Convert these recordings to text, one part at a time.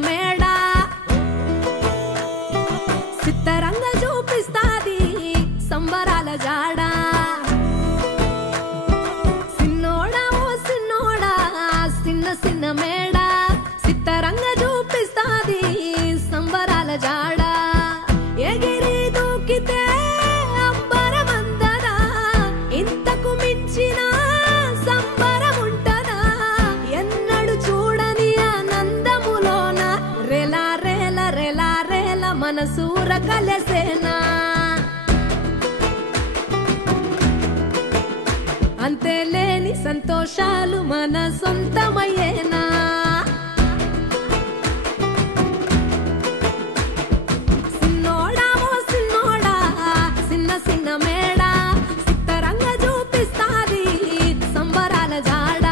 మేడ సిత్తరంగా చూపిస్తాది సంబరాల జాడ సిన్నోడా ఓ సిన్నోడా సిన్న సిన్న మేడ సిత్తరంగా చూపిస్తాది సంబరాల జాడ ఎగిరి దూకితే అంబరమందదా ఇంతకు మించిన సంబరం ఉంటదా ఎన్నడు చూడని ఆనందములోన రేలా రేల రేలా రేల మనసూర కలసేనా అంతే లేని సంతోషాలు మన సొంతమయ్యేనా సిన్నోడా ఓ సిన్నోడా సిన్న సిన్న మేడ సిత్తరంగా చూపిస్తాది సంబరాల జాడ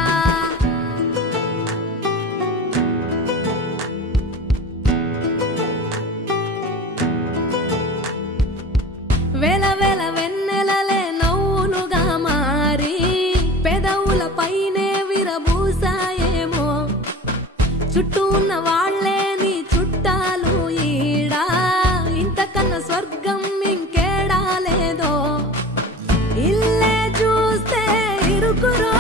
వేల వేల వెన్నెలలే నవ్వులుగా మారి పెదవుల పైనే విరబూసాయేమో చుట్టూ ఉన్న వాళ్లే నీ చుట్టాలు ఈడా ఇంతకన్నా స్వర్గం ఇంకేడా లేదో ఇల్లే చూస్తే ఇరుకురో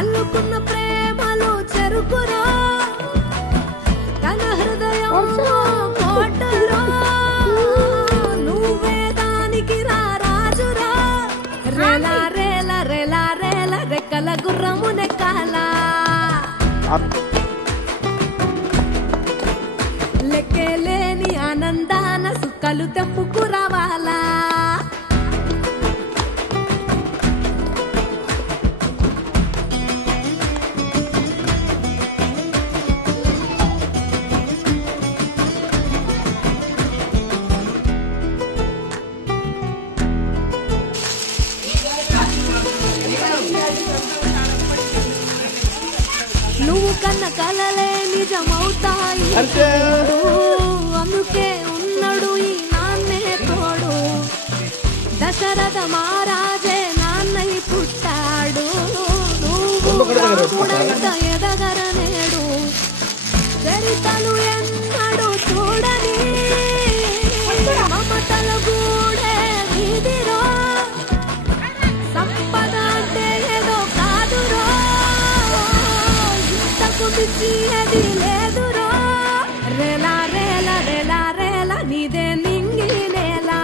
అల్లుకున్న ప్రేమలు చెరుకురో తన హృదయంలో కోటరో నువ్వే దానికి రాజురా రేలా రేల రేలా రేల రెక్కల గుర్రము నెక్కాలా లెక్కలేని ఆనందాన సుక్కలు తెంపుకు రావాలా నువ్వు కన్న కలలే నిజమవుతాయి అందుకే ఉన్నాడు ఈ నాన్నే తోడు దశరథ మహారాజే నాన్నై పుట్టాడు నువ్వు రాముడంత ఎదగరనేడు చరితలు ఎన్నడు చూడని మమతల గూడే వీధిరో సంపద అంటే ఏదో కాదురో ఇంతకు మించి అది లేదురో రేలా రేల రేలా రేల నీదే నింగి నేలా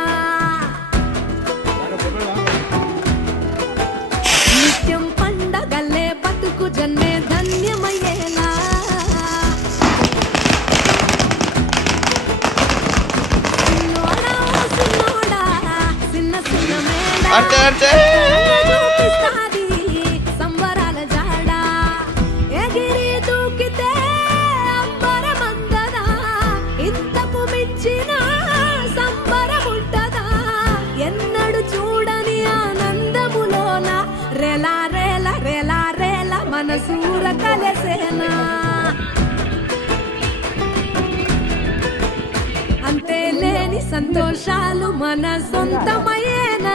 నిత్యం పండగల్లే బతుకు జన్మే ధన్యమయ్యేలా సిన్నోడా ఓ సిన్నోడా సిన్న సిన్న మేడ చూపిస్తాది సంబరాల జాడ ఎగిరి దూకితే అంబరమందదా ఇంతకు మించిన సంబరం ఉంటదా ఎన్నడు చూడని ఆనందములోన రేలా రేల రేలా రేల మనసూర కలసేనా అంతే లేని సంతోషాలు మన సొంతమయ్యేనా